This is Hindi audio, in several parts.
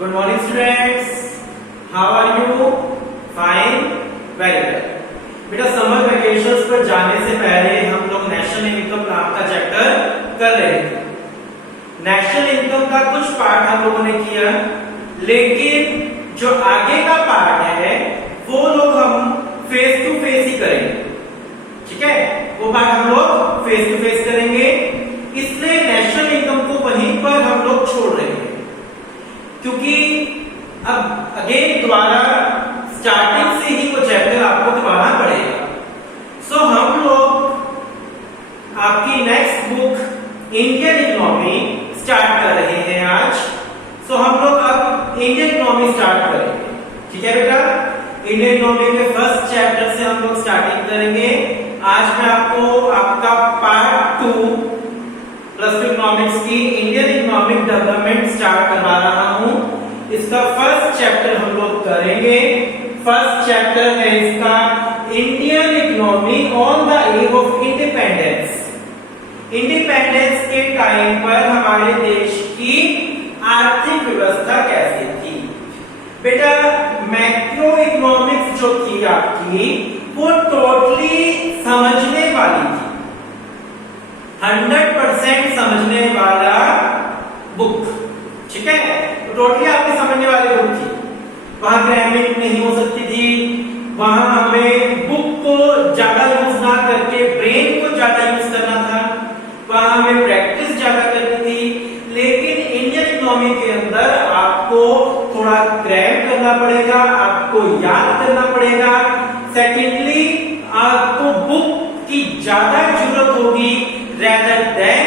Good morning students. How are you? Fine. Very well. बेटा समर वेकेशंस पर जाने से पहले हम लोग नेशनल इनकम नाम का चैप्टर कर रहे थे। नेशनल इनकम का कुछ पार्ट हम लोगों ने किया, लेकिन जो आगे का पार्ट है वो लोग हम फेस टू फेस ही करेंगे। ठीक है, वो पार्ट हम लोग फेस टू फेस करेंगे, इसलिए नेशनल इनकम को वहीं पर हम लोग छोड़ रहे हैं, क्योंकि अब अगेन दोबारा स्टार्टिंग से ही वो चैप्टर आपको दोबारा पड़ेगा। सो हम लोग आपकी next book Indian economy start कर रहे हैं आज। सो हम लोग अब इंडियन इकोनॉमी स्टार्ट करेंगे। ठीक है बेटा, इंडियन इकोनॉमी के फर्स्ट चैप्टर से हम लोग स्टार्टिंग करेंगे। आज मैं आपको आपका पार्ट 2 प्लस टू इकोनॉमिक्स की इंडियन इकोनॉमिक डेवलपमेंट स्टार्ट करवा रहा हूं। इसका फर्स्ट चैप्टर हम लोग करेंगे। फर्स्ट चैप्टर है इसका Indian economy on the above of independence. Independence के टाइम पर हमारे देश की आर्थिक व्यवस्था कैसी थी। बेटा मैक्रो इकोनॉमिक्स जो थी आपकी वो टोटली समझने वाली थी, 100% समझने वाला बुक। ठीक है, टोटली आपके समझने वाली बुक थी। वहां ग्रामर नहीं हो सकती थी, वहां हमें बुक को ज्यादा यूज ना करके ब्रेन को ज्यादा यूज करना था, वहां हमें प्रैक्टिस ज्यादा करनी थी। लेकिन इंडियन इकोनॉमी के अंदर आपको थोड़ा क्रैम करना पड़ेगा, आपको याद करना पड़ेगा। सेकेंडली आपको बुक की ज्यादा जरूरत होगी रेदर देन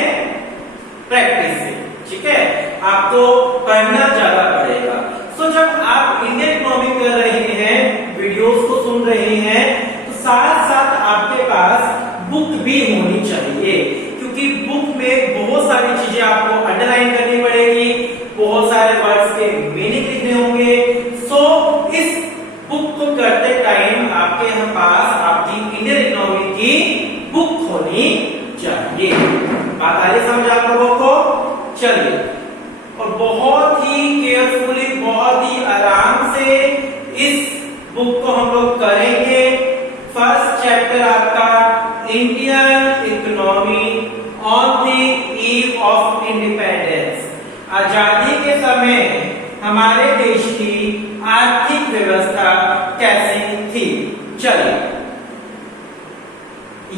प्रैक्टिस से। ठीक है, आपको पढ़ना ज्यादा पड़ेगा। सो जब आप इंडियन इकोनॉमी कर रहे हैं, वीडियोस को सुन रहे हैं, तो साथ साथ आपके पास बुक भी होनी चाहिए, क्योंकि बुक में बहुत सारी चीजें आपको अंडरलाइन करनी पड़ेगी, बहुत सारे वर्ड्स के मीनिंग लिखने होंगे। सो इस बुक को करते टाइम आपके पास आपकी इंडियन इकोनॉमी की बुक होनी चाहिए। बात आ रही समझ आप लोगों को? चलिए, और बहुत ही केयरफुली, बहुत ही आराम से इस बुक को हम लोग करेंगे। फर्स्ट चैप्टर आपका Indian economy on the eve of independence. आजादी के समय हमारे देश की आर्थिक व्यवस्था कैसी थी। चलिए,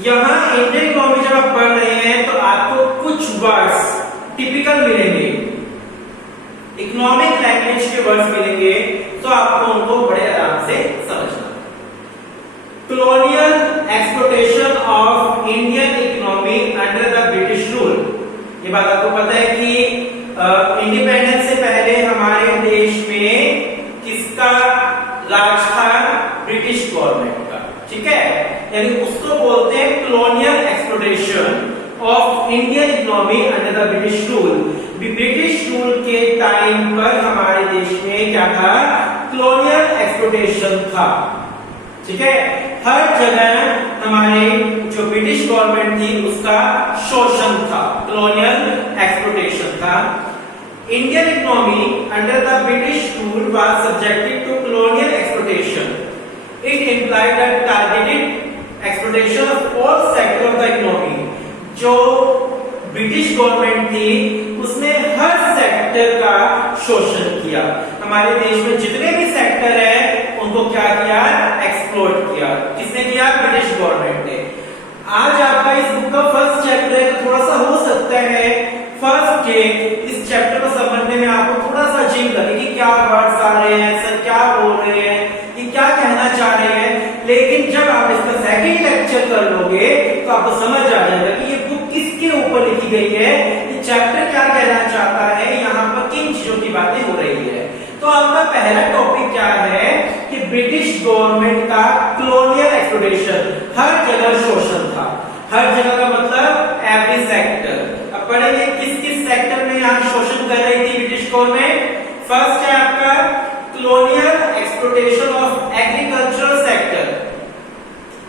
यहां इंडियन इकोनॉमी जब आप पढ़ रहे हैं तो आपको कुछ वर्ड्स टिपिकल मिलेंगे, इकोनॉमिक लैंग्वेज के वर्ड्स मिलेंगे, तो आपको उनको बड़े आराम से समझना। Colonial exploitation of Indian economy under the British rule. ये बात आपको पता है कि इंडिपेंडेंस से पहले हमारे देश में किसका राज था? ब्रिटिश गवर्नमेंट का। ठीक है, यानी उसको बोलते हैं colonial exploitation of Indian economy under the British rule. British rule के टाइम पर हमारे देश में क्या था? कॉलोनियल एक्सप्लॉयटेशन था। ठीक है, हर जगह हमारे जो ब्रिटिश गवर्नमेंट थी उसका शोषण था, कॉलोनियल एक्सप्लॉयटेशन था। Indian economy under the British rule was subjected to colonial exploitation. It implied a targeted exploitation of all sector of the economy। जो ब्रिटिश गवर्नमेंट थी उसने हर सेक्टर का शोषण किया। हमारे देश में जितने भी सेक्टर है उनको क्या किया? एक्सप्लोइट किया। किसने किया? ब्रिटिश गवर्नमेंट ने। आज आपका इस बुक का फर्स्ट चैप्टर है, तो थोड़ा सा हो सकता है फर्स्ट डे इस चैप्टर को समझने में आपको थोड़ा सा अजीब लगे कि क्या वर्ड्स आ रहे हैं, सर क्या बोल रहे हैं, ये क्या कहना चाह रहे हैं। लेकिन जब आप इसका सेकंड लेक्चर कर लोगे तो आपको समझ आ जाएगा कि ये बुक किसके ऊपर लिखी गई है, ये चैप्टर क्या कहना चाहता है, यहाँ पर किन चीजों की बातें हो रही है। तो आपका पहला टॉपिक क्या है कि ब्रिटिश गवर्नमेंट का कॉलोनियल एक्सप्लॉयटेशन, हर जगह शोषण था। हर जगह का मतलब एवरी सेक्टर। अब पढ़ेंगे किस किस सेक्टर में यहाँ शोषण कर रही थी ब्रिटिश गवर्नमेंट। फर्स्ट है आपका colonial exploitation of agricultural sector.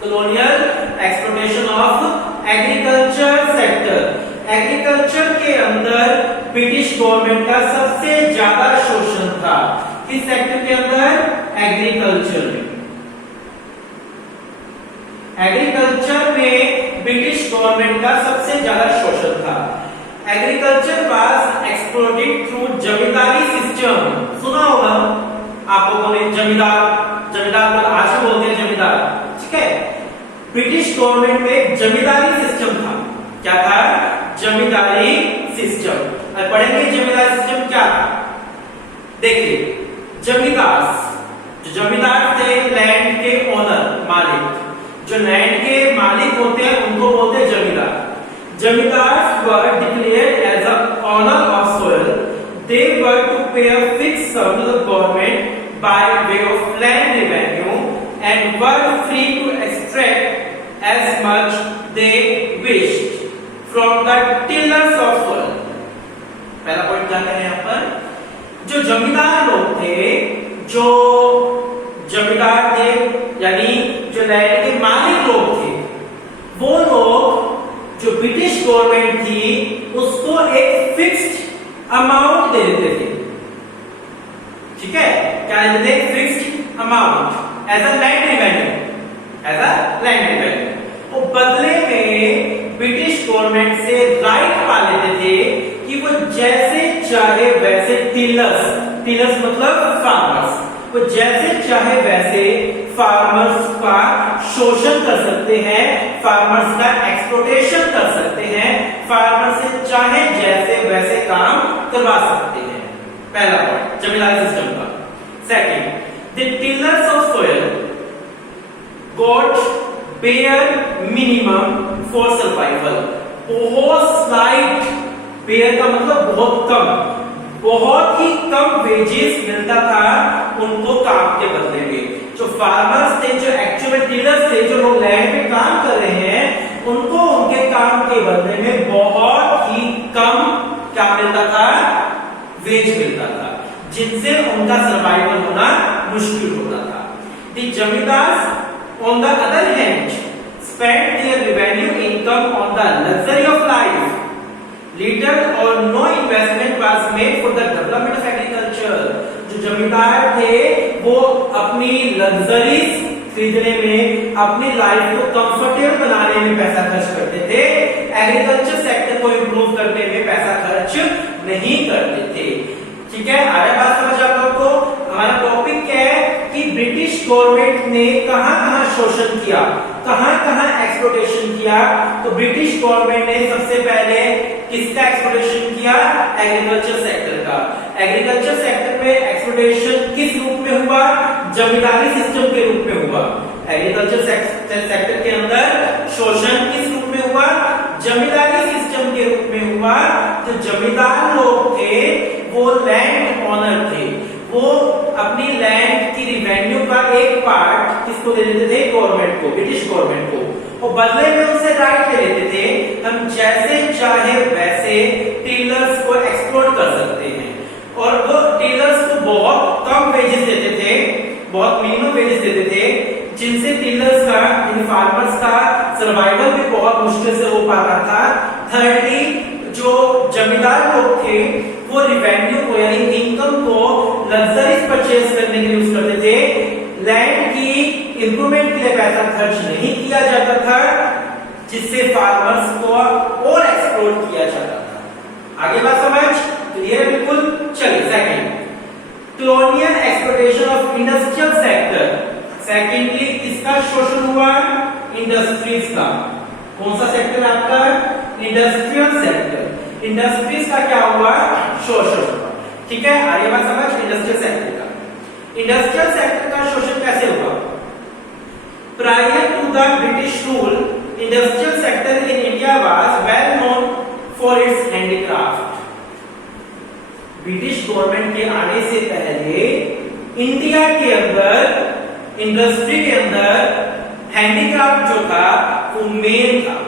Colonial exploitation of agriculture sector. Agriculture के अंदर ब्रिटिश गवर्नमेंट का सबसे ज्यादा शोषण था। किस सेक्टर के अंदर? एग्रीकल्चर में। एग्रीकल्चर में ब्रिटिश गवर्नमेंट का सबसे ज्यादा शोषण था। Agriculture was exploited through zamindari system. सुना होगा आप लोगों ने, जमींदार को आज भी बोलते हैं जमींदार, ठीक है। ब्रिटिश गवर्नमेंट में जमींदारी सिस्टम था। क्या था? जमींदारी सिस्टम। अब पढ़ेंगे जमींदारी सिस्टम क्या था। देखिए, जमींदार थे लैंड के ओनर, मालिक। जो लैंड के मालिक होते हैं उनको बोलते हैं जमींदार। Zamindars were declared as the owner of soil. They were to pay a fixed sum to the government by way of land revenue and were free to extract as much they wished from the tillers of soil. पहला पॉइंट क्या है यहाँ पर? जो जमींदार लोग थे, जो जमींदार थे यानी जो लैंड के मालिक लोग थे, वो लोग जो ब्रिटिश गवर्नमेंट थी उसको एक फिक्स्ड अमाउंट दे देते थे। ठीक है, क्या देते थे? Fixed amount as a land revenue. वो बदले में ब्रिटिश गवर्नमेंट से राइट पा लेते थे कि वो जैसे चाहे वैसे टिलर्स मतलब फार्मर्स, वो जैसे चाहे वैसे फार्मर्स का शोषण कर सकते हैं, फार्मर्स का एक्सप्लॉइटेशन कर सकते हैं, फार्मर से चाहे जैसे वैसे काम करवा सकते हैं। पहला पॉइंट जमींदारी सिस्टम का। Second, the tillers of soil got bare minimum for survival. बहुत स्लाइट, बेयर का मतलब बहुत कम, बहुत ही कम वेजेस मिलता था उनको काम के बदले में। जो फार्मर्स थे, जो एक्चुअल टिलर्स थे, जो लोग लैंड में काम कर रहे हैं, उनको उनके काम के बदले में बहुत ही कम क्या मिलता था? वेज मिलता था, जिनसे उनका सर्वाइवल होना मुश्किल होता था। The zamindars on the other hand spend their revenue income on the luxury of life. Little or no investment was made for the development of agriculture. जो जमींदार थे वो अपनी लग्जरीज खरीदने में, अपनी लाइफ को कंफर्टेबल बनाने में पैसा खर्च करते थे। एग्रीकल्चर सेक्टर को इंप्रूव करने में पैसा खर्च नहीं करते थे। ठीक है, आ रहा बात समझ आप लोगों को? हमारा टॉपिक क्या है कि ब्रिटिश गवर्नमेंट ने कहां-कहां शोषण किया, कहां-कहां एक्सप्लॉइटेशन किया। तो ब्रिटिश गवर्नमेंट ने सबसे पहले किसका एक्सप्लॉइटेशन किया? एग्रीकल्चर सेक्टर का। एग्रीकल्चर सेक्टर में एक्सप्लॉइटेशन किस रूप में हुआ? जमींदारी सिस्टम के रूप में हुआ। एग्रीकल्चर सेक्टर के अंदर शोषण किस रूप में हुआ? जमींदारी सिस्टम के रूप में हुआ। जो जमींदार लोग थे वो लैंड ओनर थे, वो अपनी लैंड की रिवेन्यू का एक पार्ट किसको दे देते थे? गवर्नमेंट को, ब्रिटिश गवर्नमेंट को। और बदले में उनसे राइट ले लेते थे, हम जैसे चाहे वैसे टिलर्स को एक्सप्लॉइट कर सकते हैं। और वो टिलर्स को बहुत कम वेजेस देते थे, बहुत मिनिमम वेजेस देते थे, जिनसे टिलर्स का, इन फार्मर्स का सर्वाइवल भी बहुत मुश्किल से हो पाता था। थर्डली, जो जमींदार लोग थे वो रिवेन्यू को यानी इनकम को लग्जरीज परचेज करने के लिए यूज करते थे। लैंड की इंप्रूवमेंट के लिए पैसा खर्च नहीं किया जाता था, जिससे फार्मर्स को और एक्सप्लॉइट किया जाता था। आगे बात समझ क्लियर? बिल्कुल। चलिए second, colonial exploitation of industrial sector. Secondly किसका शोषण हुआ? इंडस्ट्रीज का। कौन सा सेक्टर है आपका? Industrial sector. इंडस्ट्रीज का क्या हुआ? शोषण हुआ। ठीक है, आगे बात समझ इंडस्ट्रियल सेक्टर का। इंडस्ट्रियल सेक्टर का शोषण कैसे हुआ? Prior to the British rule, industrial sector in India was well known for its handicraft. British government के आने से पहले इंडिया के अंदर, इंडस्ट्री के अंदर हैंडीक्राफ्ट जो था वो मेन था।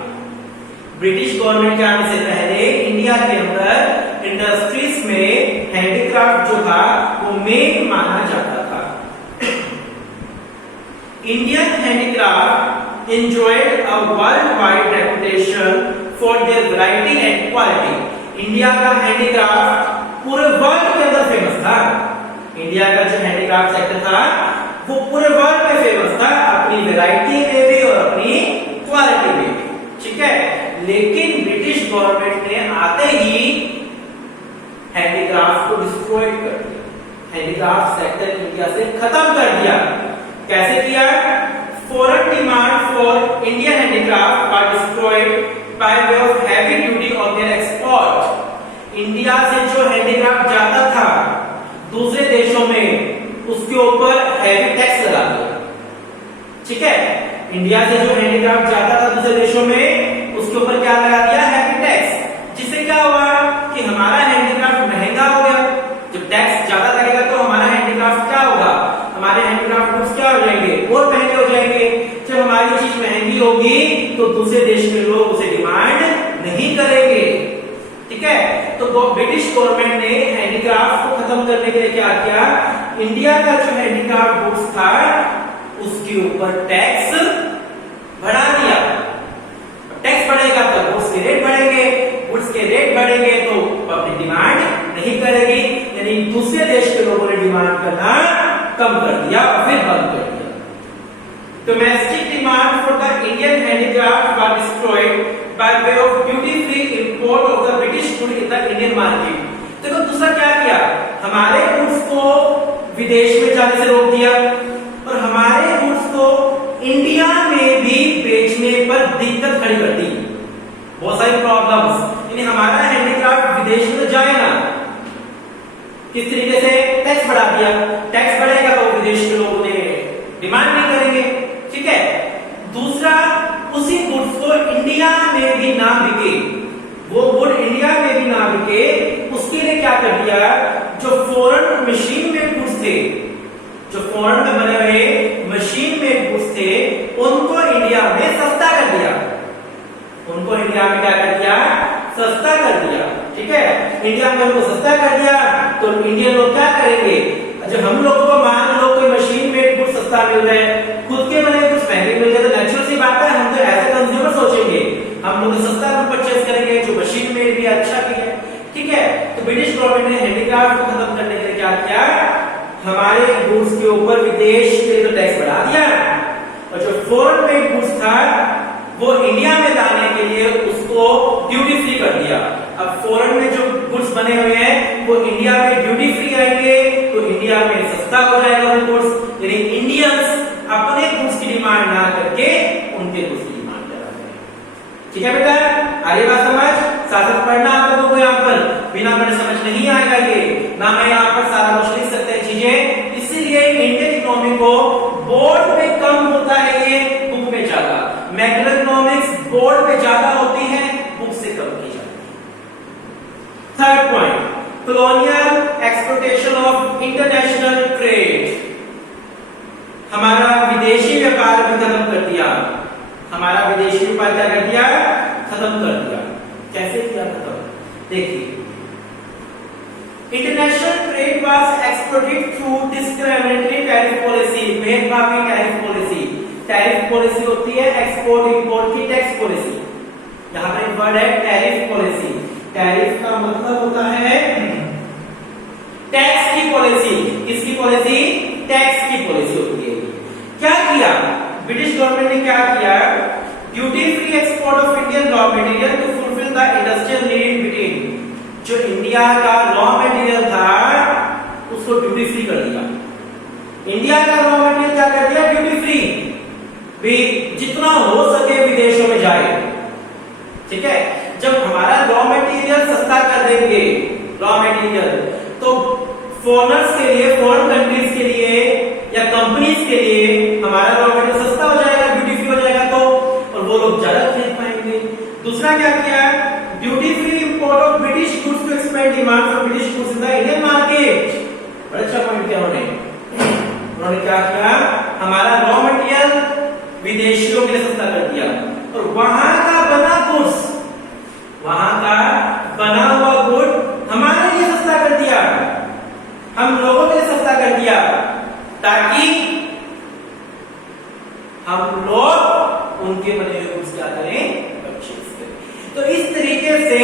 ब्रिटिश गवर्नमेंट के आने से पहले इंडिया के अंदर इंडस्ट्रीज में हैंडीक्राफ्ट जो था वो मेन माना जाता था। Indian handicraft enjoyed a worldwide reputation for their variety and quality. India का हैंडीक्राफ्ट पूरे वर्ल्ड के अंदर फेमस था। इंडिया का जो हैंडीक्राफ्ट सेक्टर था वो पूरे वर्ल्ड में फेमस था, अपनी वैरायटी में भी और अपनी क्वालिटी में भी, ठीक है। लेकिन ब्रिटिश गवर्नमेंट ने आते ही हैंडीक्राफ्ट को डिस्ट्रॉय कर दिया, हैंडीक्राफ्ट सेक्टर इंडिया से खत्म कर दिया। कैसे किया? Foreign demand for Indian handicraft were destroyed by way of heavy duty on their export. India से जो हैंडीक्राफ्ट जाता था दूसरे देशों में, उसके ऊपर हैवी टैक्स लगा दिया, ठीक है। इंडिया से जो हैंडीक्राफ्ट जाता था दूसरे देशों में, उसके ऊपर क्या लगा दिया? Heavy tax. जिससे क्या हुआ कि हमारा हैंडीक्राफ्ट महंगा हो गया। जब टैक्स ज्यादा लगेगा तो हमारा हैंडीक्राफ्ट क्या होगा? हमारे हैंडीक्राफ्ट गुड्स क्या हो जाएंगे? और महंगे हो जाएंगे। जब हमारी चीज महंगी होगी तो दूसरे देश के लोग उसे डिमांड नहीं करेंगे, ठीक है। तो ब्रिटिश गवर्नमेंट ने हैंडीक्राफ्ट को खत्म करने के लिए क्या किया? इंडिया का जो हैंडीक्राफ्ट गुड्स था उसके ऊपर टैक्स बढ़ा दिया। टैक्स बढ़ेगा तो गुड्स के रेट बढ़ेंगे, गुड्स के रेट बढ़ेंगे तो पब्लिक डिमांड नहीं करेगी, यानी दूसरे देश के लोगों ने डिमांड करना कम कर दिया और फिर बंद कर दिया। Domestic demand for the Indian handicraft was destroyed by way of duty free import of the British good in the Indian market. देखो दूसरा क्या किया? हमारे गुड्स को विदेश में जाने से रोक दिया और हमारे गुड्स को इंडिया में भी बेचने पर दिक्कत खड़ी कर दी। बहुत सारी प्रॉब्लम्स, यानी हमारा हैंडीक्राफ्ट विदेश में जाए ना, किस तरीके से? टैक्स बढ़ा दिया। टैक्स बढ़ेगा तो विदेश के लोग डिमांड नहीं करेंगे, ठीक है। दूसरा, उसी गुड्स को इंडिया में भी ना बिके, वो गुड इंडिया में भी ना बिके, उसके लिए क्या कर दिया? जो फॉरेन मशीन मेड गुड्स थे, जो फॉरेन में बने हुए मशीन मेड गुड्स थे, उनको इंडिया में सस्ता कर दिया। उनको इंडिया में क्या कर दिया? सस्ता कर दिया, ठीक है। इंडिया में उनको सस्ता कर दिया तो इंडियन लोग क्या करेंगे? जब हम लोगों को मान लो कोई मशीन मेड गुड्स सस्ता मिल रहा है, खुद के बने कुछ महंगे मिल जाए तो नेचुरल सी बात है, हम तो एज ए कंज्यूमर सोचेंगे, हम लोग सस्ता परचेज करेंगे जो मशीन मेड भी अच्छा भी है, ठीक है। तो ब्रिटिश गवर्नमेंट ने हैंडीक्राफ्ट को खत्म करने के लिए क्या किया? हमारे गुड्स के ऊपर विदेश के तो टैक्स बढ़ा दिया और जो फॉरेन मेड गुड्स था वो इंडिया में लाने के लिए उसको ड्यूटी फ्री कर दिया। अब फॉरेन में जो गुड्स बने हुए हैं वो इंडिया में ड्यूटी फ्री आएंगे तो इंडिया में सस्ता हो जाएगा वो गुड्स, यानी इंडियंस अपने गुड्स की डिमांड ना करके उनके गुड्स की डिमांड करेंगे, ठीक है बेटा। आगे बात समझ? साथ पढ़ना आप लोगों को यहाँ पर बिना पढ़े समझ नहीं आएगा ये, ना मैं यहाँ पर सारा कुछ लिख सकते हैं चीजें, इसीलिए इंडियन इकोनॉमी को बोर्ड में कम होता है, ये बुक में ज्यादा। मैक्रो इकोनॉमिक्स बोर्ड में ज्यादा होती है, बुक से कम की जाती है। Third point, colonial exploitation of international trade. हमारा विदेशी व्यापार भी खत्म कर दिया, हमारा विदेशी व्यापार क्या कर दिया? खत्म कर दिया। कैसे किया खत्म? देखिए, international trade was exploited through discriminatory tariff policy, भेदभावी टैरिफ पॉलिसी। टैरिफ पॉलिसी होती है एक्सपोर्ट इंपोर्ट की टैक्स पॉलिसी। यहां पर एक वर्ड है टैरिफ पॉलिसी। टैरिफ का मतलब होता है टैक्स की पॉलिसी। किसकी पॉलिसी? टैक्स की पॉलिसी होती है। क्या किया ब्रिटिश गवर्नमेंट ने? क्या किया? Duty free export of Indian raw material to fulfil the industrial need between. जो इंडिया का रॉ मटेरियल था उसको ड्यूटी फ्री कर दिया। इंडिया का रॉ मटेरियल क्या कर दिया? ड्यूटी फ्री, भी जितना हो सके विदेशों में जाए, ठीक है। जब हमारा रॉ मटेरियल सस्ता कर देंगे, रॉ मटेरियल, तो फॉरेनर्स के लिए, फॉरेन कंट्रीज के लिए या कंपनीज के लिए हमारा रॉ मटेरियल सस्ता हो जाएगा, ड्यूटी फ्री हो जाएगा तो, और वो लोग ज्यादा खरीद पाएंगे। दूसरा क्या किया? Duty free import of British goods to expand demand for British goods in the Indian market. बड़ा अच्छा पॉइंट किया उन्होंने क्या किया? हमारा रॉ मटेरियल विदेशियों के लिए सस्ता कर दिया और वहां का बना गुड्स, वहां का बना हुआ गुड हमारे लिए सस्ता कर दिया, हम लोगों के लिए सस्ता कर दिया, ताकि हम लोग उनके बने हुए गुड्स क्या करें? परचेज करें। तो इस तरीके से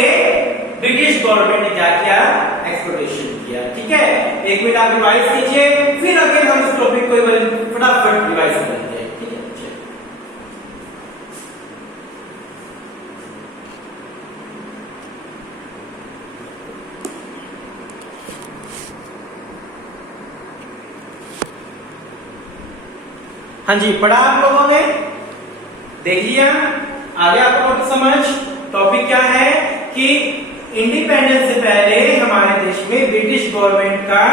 ब्रिटिश गवर्नमेंट ने क्या किया, एक्सप्लोइटेशन किया। ठीक है, एक मिनट आप रिवाइज कीजिए, फिर अगेन हम इस टॉपिक को फटाफट रिवाइज करते हैं। ठीक है, हाँ जी, पढ़ा आप लोगों ने, देख लिया, आगे आपको टॉपिक समझ। टॉपिक क्या है कि इंडिपेंडेंस से पहले हमारे देश में ब्रिटिश गवर्नमेंट का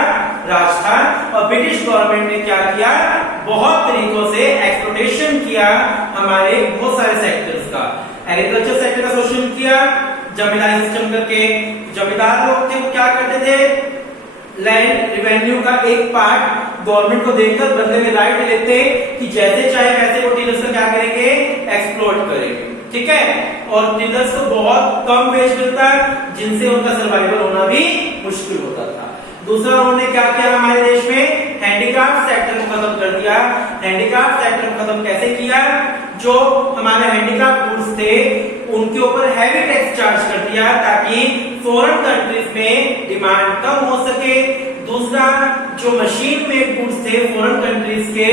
राज था और ब्रिटिश गवर्नमेंट ने क्या किया, बहुत तरीकों से एक्सप्लोइटेशन किया हमारे बहुत सारे सेक्टर्स का। एग्रीकल्चर सेक्टर का शोषण किया जमींदारी सिस्टम करके। जमींदार लोग थे वो क्या करते थे, लैंड रिवेन्यू का एक पार्ट गवर्नमेंट को देकर बदले में राइट लेते कि जैसे चाहे वैसे वो टीलर्स का क्या करेंगे, एक्सप्लॉइट करेंगे। ठीक है, और टीलर्स को बहुत कम वेज मिलता जिनसे उनका सर्वाइवल होना भी मुश्किल होता था। दूसरा, उन्होंने क्या किया, हमारे देश में हैंडीक्राफ्ट सेक्टर को खत्म कर दिया। हैंडीक्राफ्ट सेक्टर को खत्म कैसे किया, जो हमारे हैंडीक्राफ्ट गुड्स थे उनके ऊपर हैवी टैक्स चार्ज कर दिया ताकि फॉरेन कंट्रीज में डिमांड कम हो सके। दूसरा, जो मशीन मेड गुड्स थे फॉरेन कंट्रीज के,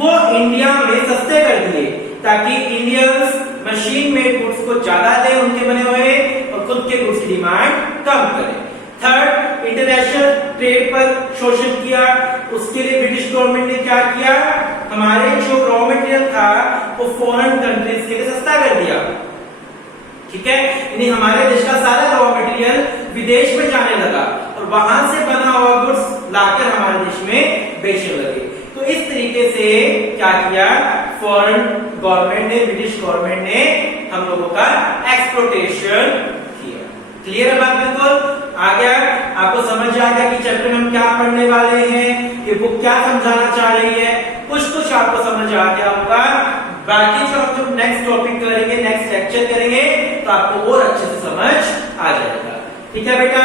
वो इंडिया में सस्ते कर दिए ताकि इंडियंस मशीन मेड गुड्स को ज्यादा दें उनके बने हुए और खुद के गुड्स की डिमांड कम करें। थर्ड, इंटरनेशनल ट्रेड पर शोषण किया। उसके लिए ब्रिटिश गवर्नमेंट ने क्या किया, हमारे जो रॉ मटेरियल था वो फॉरेन कंट्रीज के लिए सस्ता कर दिया। ठीक है, यानी हमारे देश का सारा रॉ मटेरियल विदेश में जाने लगा और वहां से बना हुआ गुड्स लाकर हमारे देश में बेचने लगे। तो इस तरीके से क्या किया, फॉरेन गवर्नमेंट ने, ब्रिटिश गवर्नमेंट ने हम लोगों का एक्सप्लोइटेशन किया। क्लियर है बात? बिल्कुल आ गया, आपको समझ आ गया कि चैप्टर में हम क्या पढ़ने वाले हैं, ये बुक क्या समझाना चाह रही है, कुछ आपको समझ आ गया होगा। बाकी जो हम जब नेक्स्ट टॉपिक करेंगे, नेक्स्ट लेक्चर करेंगे तो आपको और अच्छे से समझ आ जाएगा। ठीक है बेटा,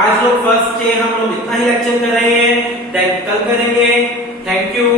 आज लोग फर्स्ट के हम लोग इतना ही लेक्चर कर रहे हैं, कल करेंगे। Thank you.